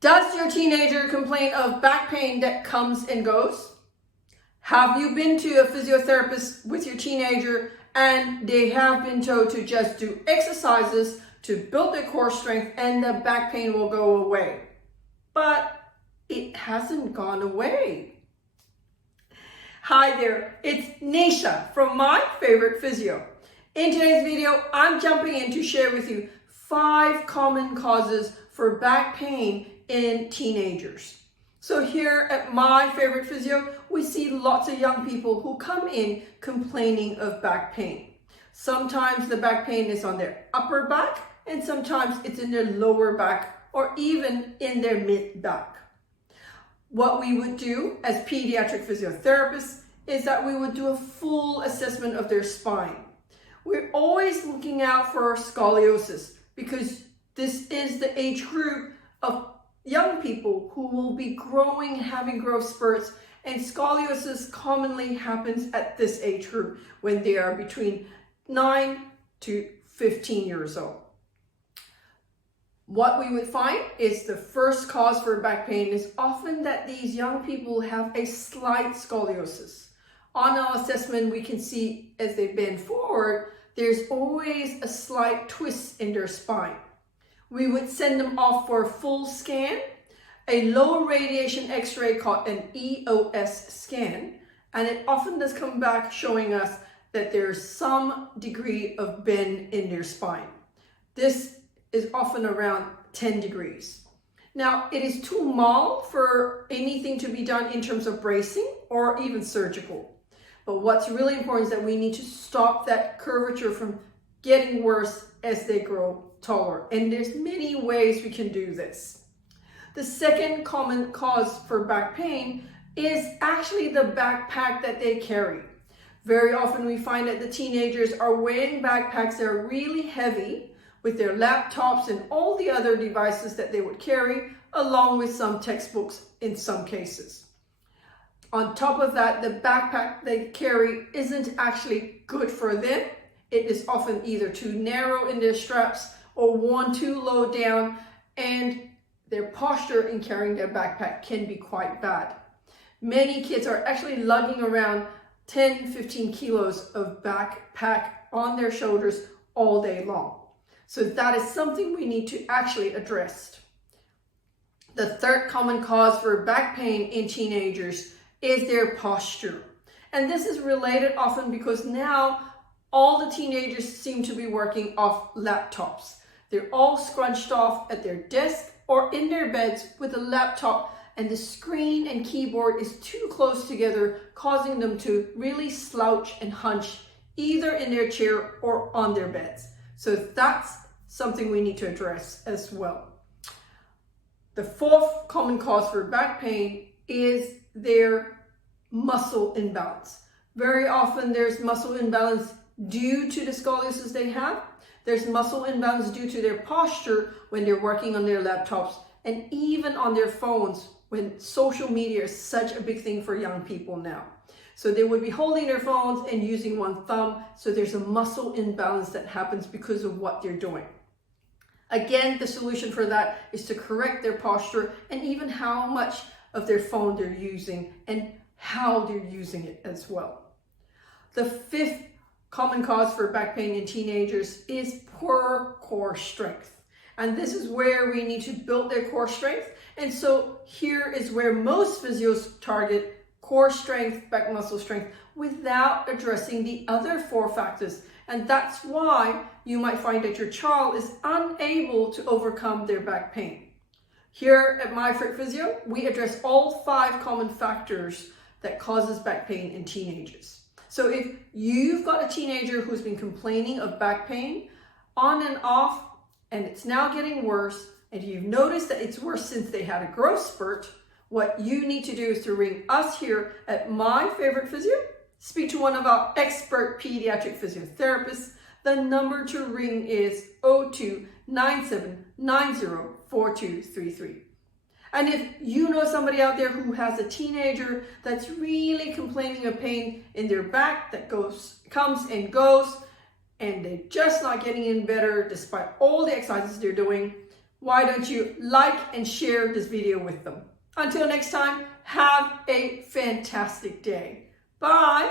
Does your teenager complain of back pain that comes and goes? Have you been to a physiotherapist with your teenager and they have been told to just do exercises to build their core strength and the back pain will go away? But it hasn't gone away. Hi there, it's Neesha from My Favourite Physio. In today's video, I'm jumping in to share with you 5 common causes for back pain in teenagers. So here at My Favourite Physio, we see lots of young people who come in complaining of back pain. Sometimes the back pain is on their upper back and sometimes it's in their lower back or even in their mid back. What we would do as pediatric physiotherapists is that we would do a full assessment of their spine. We're always looking out for scoliosis because this is the age group of young people who will be growing, having growth spurts, and scoliosis commonly happens at this age group when they are between 9 to 15 years old. What we would find is the first cause for back pain is often that these young people have a slight scoliosis. On our assessment, we can see as they bend forward, there's always a slight twist in their spine. We would send them off for a full scan, a low radiation x-ray called an EOS scan, and it often does come back showing us that there's some degree of bend in their spine. This is often around 10 degrees. Now, it is too mild for anything to be done in terms of bracing or even surgical. But what's really important is that we need to stop that curvature from getting worse as they grow taller. And there's many ways we can do this. The second common cause for back pain is actually the backpack that they carry. Very often we find that the teenagers are wearing backpacks that are really heavy with their laptops and all the other devices that they would carry, along with some textbooks in some cases. On top of that, the backpack they carry isn't actually good for them. It is often either too narrow in their straps or worn too low down, and their posture in carrying their backpack can be quite bad. Many kids are actually lugging around 10-15 kilos of backpack on their shoulders all day long. So that is something we need to actually address. The third common cause for back pain in teenagers is their posture. And this is related often because now all the teenagers seem to be working off laptops. They're all scrunched off at their desk or in their beds with a laptop, and the screen and keyboard is too close together, causing them to really slouch and hunch either in their chair or on their beds. So that's something we need to address as well. The fourth common cause for back pain is their muscle imbalance. Very often there's muscle imbalance due to the scoliosis they have. There's muscle imbalance due to their posture when they're working on their laptops and even on their phones when social media is such a big thing for young people now. So they would be holding their phones and using one thumb. So there's a muscle imbalance that happens because of what they're doing. Again, the solution for that is to correct their posture and even how much of their phone they're using and how they're using it as well. The fifth common cause for back pain in teenagers is poor core strength. And this is where we need to build their core strength. And so here is where most physios target core strength, back muscle strength, without addressing the other 4 factors. And that's why you might find that your child is unable to overcome their back pain. Here at My Favourite Physio, we address all 5 common factors that causes back pain in teenagers. So if you've got a teenager who's been complaining of back pain on and off, and it's now getting worse, and you've noticed that it's worse since they had a growth spurt, what you need to do is to ring us here at My Favourite Physio, speak to one of our expert pediatric physiotherapists. The number to ring is 02-9790-4233. And if you know somebody out there who has a teenager that's really complaining of pain in their back that comes and goes, and they're just not getting any better despite all the exercises they're doing, why don't you like and share this video with them? Until next time, have a fantastic day. Bye.